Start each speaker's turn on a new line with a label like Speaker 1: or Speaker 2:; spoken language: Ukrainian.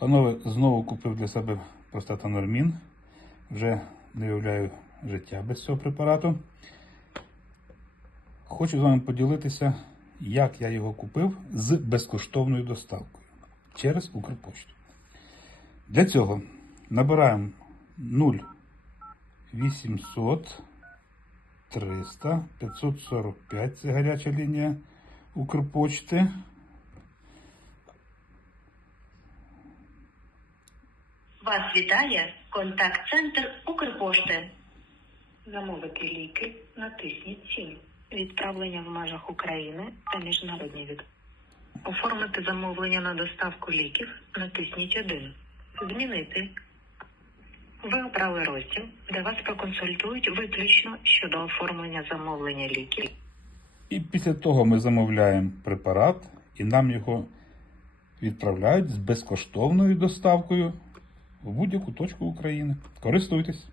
Speaker 1: Панове, знову купив для себе простатанормін. Вже не уявляю життя без цього препарату. Хочу з вами поділитися, як я його купив з безкоштовною доставкою через Укрпошту. Для цього набираємо 0 800 300 545 це гаряча лінія Укрпочти.
Speaker 2: Вас вітає контакт-центр Укрпошти. Замовити ліки натисніть 7. Відправлення в межах України та міжнародні від. Оформити замовлення на доставку ліків натисніть 1. Змінити. Ви обрали розділ, де вас проконсультують виключно щодо оформлення замовлення ліків.
Speaker 1: І після того ми замовляємо препарат і нам його відправляють з безкоштовною доставкою в будь-яку точку України. Користуйтесь!